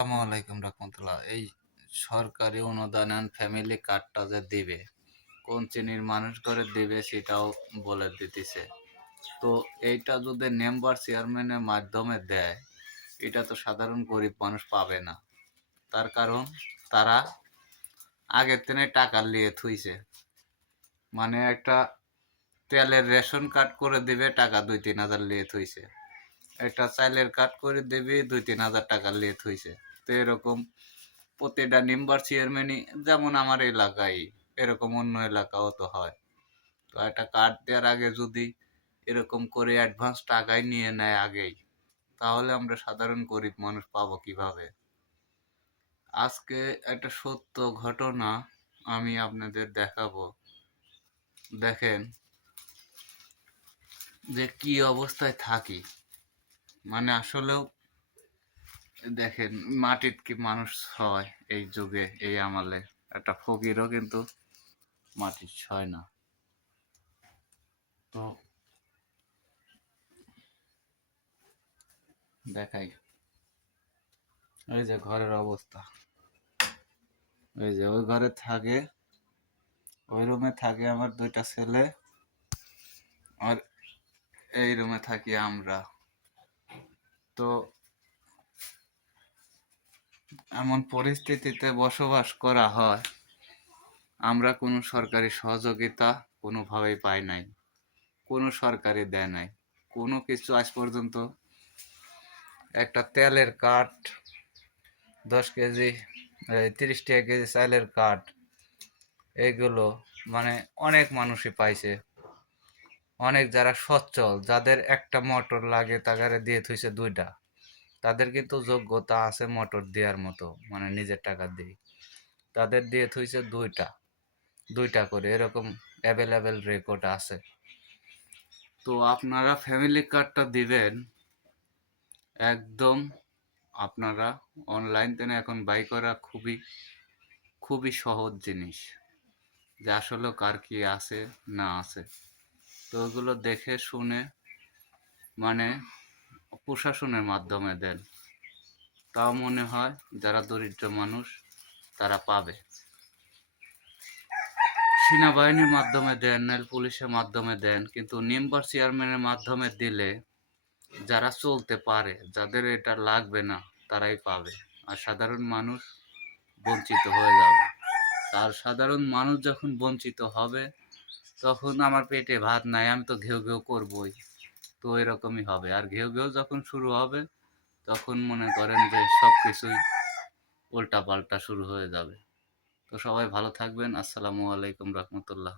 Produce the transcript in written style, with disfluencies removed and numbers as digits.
আসসালামু আলাইকুম রহমতুল্লাহ। এই সরকারি অনুদান ফ্যামিলি কার্ডটা যে দিবে, কোন শ্রেণীর মানুষ করে দিবে সেটাও বলে দিতেছে। তো এইটা যদি মেম্বার চেয়ারম্যানের মাধ্যমে দেয়, এটা তো সাধারণ গরিব মানুষ পাবে না। তার কারণ তারা আগের দিনে টাকা নিয়ে থুইছে। মানে একটা তেলের রেশন কার্ড করে দিবে, টাকা 2-3 হাজার নিয়ে থুইছে। একটা চাইলের কার্ড করে দিবি, 2-3 হাজার টাকা নিয়ে থুইছে। তো এরকম প্রতিটা মেম্বার চেয়ারম্যানই, যেমন আমার এলাকায়, এরকম অন্য এলাকাও তো হয়। তো একটা কার্ড দেওয়ার আগে যদি এরকম করে অ্যাডভান্স টাকাই নিয়ে নেয় আগেই, তাহলে আমরা সাধারণ গরিব মানুষ পাবো কিভাবে? আজকে একটা সত্য ঘটনা আমি আপনাদের দেখাবো। দেখেন যে কি অবস্থায় থাকি। মানে আসলেও দেখেন, মাটির কি মানুষ হয় এই যুগে, এই আমলে? একটা ফকিরও কিন্তু মাটির ছয় না। তো দেখাই, ওই যে ঘরের অবস্থা, ওই যে ওই ঘরে থাকে, ওই রুমে থাকে আমার 2টা ছেলে, আর এই রুমে থাকি আমরা। তো এমন পরিস্থিতিতে বসবাস করা হয়, আমরা কোনো সরকারি সহযোগিতা কোনোভাবেই পাই নাই, কোনো সরকারি দেয় নাই কোনো কিছু আজ পর্যন্ত। একটা তেলের কাঠ, 10 কেজি, 30 টাকা কেজি চালের কাঠ, এইগুলো মানে অনেক মানুষই পাইছে। অনেক যারা সচ্ছল, যাদের একটা মোটর লাগে, তাগারে দিয়ে থুইছে 2টা। তাদের কিন্তু যোগ্যতা আছে মোটর দেওয়ার মতো, মানে নিজের টাকা দিয়ে তাদের দিয়ে থুইছে 2টা, 2টা করে, এরকম অ্যাভেলেবেল রেকর্ড আছে। তো আপনারা ফ্যামিলি কার্ডটা দিবেন একদম। আপনারা অনলাইন থেকে এখন বাই করা খুবই খুবই সহজ জিনিস, যে আসলে কার কি আছে না আছে। তো ওগুলো দেখে শুনে, মানে প্রশাসনের মাধ্যমে দেন, তাও মনে হয় যারা দরিদ্র মানুষ তারা পাবে। সেনাবাহিনীর মাধ্যমে দেন, নাহলে পুলিশের মাধ্যমে দেন, কিন্তু মেম্বার চেয়ারম্যানের মাধ্যমে দিলে যারা চলতে পারে, যাদের এটা লাগবে না, তারাই পাবে। আর সাধারণ মানুষ বঞ্চিত হয়ে যাবে। আর সাধারণ মানুষ যখন বঞ্চিত হবে, তখন আমার পেটে ভাত নাই, আমি তো ঘেউ ঘেউ করবই। তো এরকমই হবে। আর ঘেউ ঘেউ যখন শুরু হবে, তখন মনে করেন যে সব কিছুই উল্টাপাল্টা শুরু হয়ে যাবে। তো সবাই ভালো থাকবেন। আসসালামু আলাইকুম রহমতুল্লাহ।